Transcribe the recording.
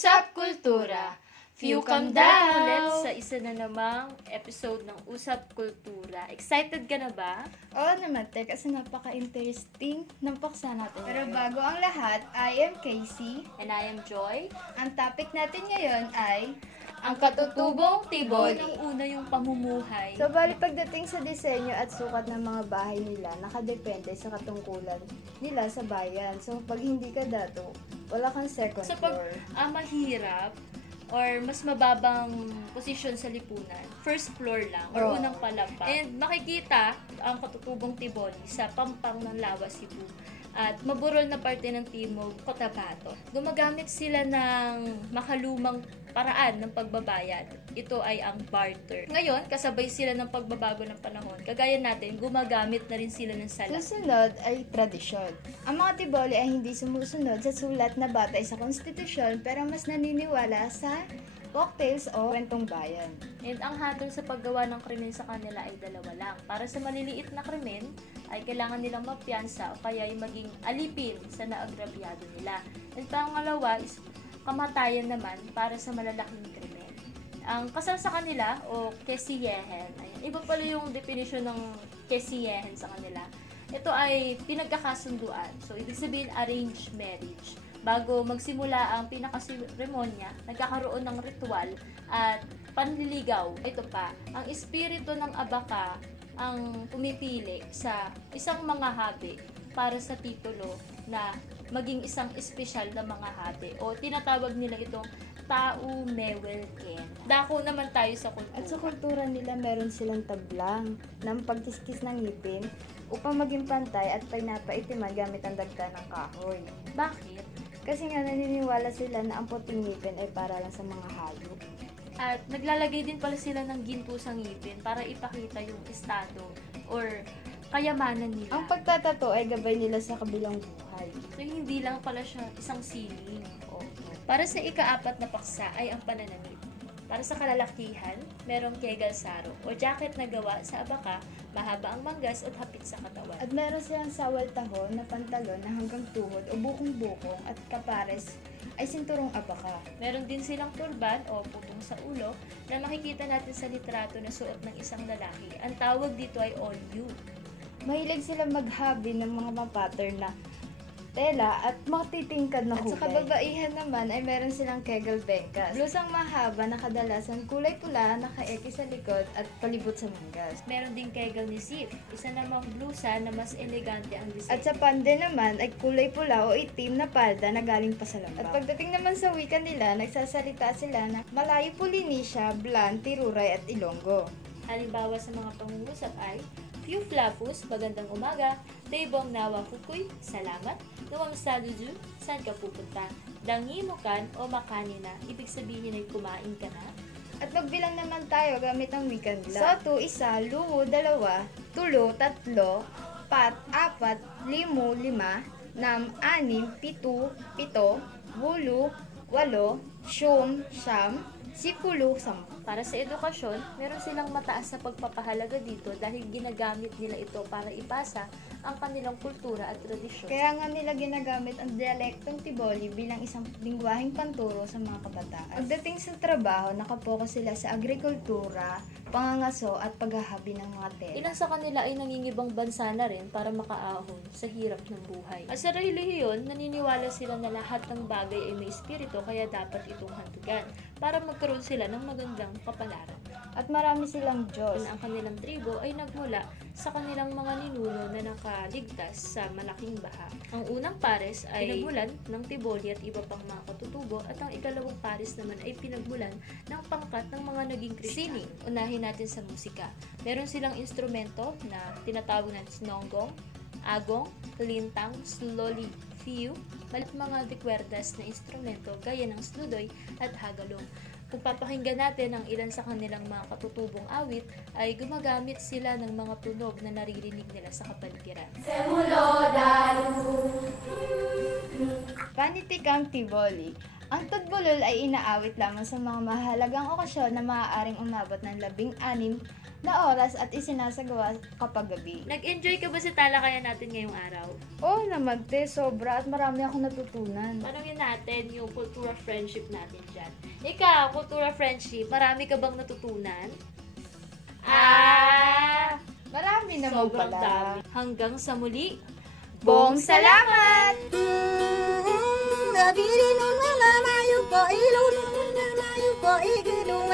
Usap Kultura. Few come down! Ulit sa isa na namang episode ng Usap Kultura. Excited ka na ba? Oo naman, kasi napaka-interesting ng paksa natin. Pero bago ang lahat, I am Casey. And I am Joy. Ang topic natin ngayon ay ang katutubong tibol. Unang-una yung pamumuhay. So, bali pagdating sa disenyo at sukat ng mga bahay nila, nakadepende sa katungkulan nila sa bayan. So, pag hindi ka dato, wala kang second So, floor. pag mahirap or mas mababang posisyon sa lipunan, first floor lang or unang palapag. And makikita ang katutubong tiboli sa Pampang ng Lawa, Cebu at maburol na parte ng Timog, Cotabato. Gumagamit sila ng makalumang paraan ng pagbabayad. Ito ay ang barter. Ngayon, kasabay sila ng pagbabago ng panahon. Kagaya natin, gumagamit na rin sila ng sala. Susunod ay tradisyon. Ang mga tiboli ay hindi sumusunod sa sulat na batay sa konstitusyon pero mas naniniwala sa folktales o kwentong bayan. And ang hatol sa paggawa ng krimen sa kanila ay dalawa lang. Para sa maliliit na krimen, ay kailangan nilang mapiyansa o kaya ay maging alipin sa naagrabyado nila. And pangalawa is kamatayan naman para sa malalaking krimen. Ang kasal sa kanila o kesiyehen, iba pala yung definition ng kesiyehen sa kanila. Ito ay pinagkakasunduan. So, ibig sabihin arranged marriage. Bago magsimula ang pinakaseremonya, nagkakaroon ng ritual at panliligaw. Ito pa, ang espiritu ng abaka ang pumipili sa isang mga habi para sa titulo na maging isang espesyal na mga habi o tinatawag nila itong Tau Mewel Ken. Dako naman tayo sa kultura. At sa kultura nila, meron silang tablang ng pagkiskis ng ngipin upang maging pantay at pinapaitiman gamit ang dagta ng kahoy. Bakit? Kasi nga naniniwala sila na ang puting ngipin ay para lang sa mga hayop. At naglalagay din pala sila ng ginto sa ngipin para ipakita yung estado or kayamanan nila. Ang pagtatato ay gabay nila sa kabilang buhay. So, hindi lang pala siya isang sining. Para sa ika-4 na paksa ay ang pananamit. Para sa kalalakihan, merong kegal saro o jacket na gawa sa abaka, mahaba ang manggas at hapit sa katawan. At meron silang sawal taho na pantalon na hanggang tuhod o bukong-bukong at kapares ay sinturong abaka. Meron din silang turban o putong sa ulo na makikita natin sa litrato na suot ng isang lalaki. Ang tawag dito ay olyu. Mahilig sila maghabi ng mga pattern na tela at matitingkad na kulay. At sa kababaihan naman ay meron silang kegel bengkas. Blusang mahaba na kadalasan kulay pula, naka-eki sa likod at palibot sa manggas. Meron din kegel ni Sif, isa namang blusa na mas elegante ang disenyo. At sa pande naman ay kulay pula o itim na palda na galing pa sa lambak. At pagdating naman sa wika nila, nagsasalita sila ng Malayo Polinesia, Blan, Tiruray at Ilonggo. Halimbawa sa mga pangungusap ay Few Flavus, magandang umaga, Daybong Nawa Kukuy, salamat, Nuwang Saluju, saan ka pupunta? Dangi mo kan o makani na, ibig sabihin ay kumain ka na? At magbilang naman tayo gamit ang wika nila. Soto, 1, luwo, 2, tulo, 3, 4, 4, 5, 5, 6, 6, 7, 8, 8, siyum, siyam, 10. Para sa edukasyon, meron silang mataas na pagpapahalaga dito dahil ginagamit nila ito para ipasa ang kanilang kultura at tradisyon. Kaya nga nila ginagamit ang dialektong Tiboli bilang isang lingwaheng panturo sa mga kabataan. Pagdating sa trabaho, nakapokus sila sa agrikultura, pangangaso at paghahabi ng mga tela. Ilan sa kanila ay nangingibang bansa na rin para makaahon sa hirap ng buhay. At sa relihiyon, naniniwala sila na lahat ng bagay ay may espiritu kaya dapat itong hantugan para magkaroon sila ng magandang kapalaran. At marami silang Diyos. Ang kanilang tribo ay nagmula sa kanilang mga ninuno na nakaligtas sa malaking baha. Ang unang pares ay pinagmulan ng Tiboli at iba pang mga katutubo at ang ikalawang pares naman ay pinagmulan ng pangkat ng mga naging Kristiyano. Unahin natin sa musika. Meron silang instrumento na tinatawag na snonggong, agong, lintang, sloli, fiu, malit mga dekwerdas na instrumento gaya ng sludoy at hagalong. Kung papakinggan natin ang ilan sa kanilang mga katutubong awit, ay gumagamit sila ng mga tunog na naririnig nila sa kapaligiran. Panitikang Tiboli. Ang tugbolol ay inaawit lamang sa mga mahalagang okasyon na maaaring umabot ng 16 na oras at isinasagawa kapag gabi. Nag-enjoy ka ba sa talakayan natin ngayong araw? Oo naman, te. Sobra at marami akong natutunan. Tanungin natin yung kultura friendship natin dyan. Ikaw, kultura friendship, marami ka bang natutunan? Marami naman Sobrang pala. dami. Hanggang sa muli. Bong salamat! Nabili nung mga mayo ko, ilo nung mga mayo ko, ikidong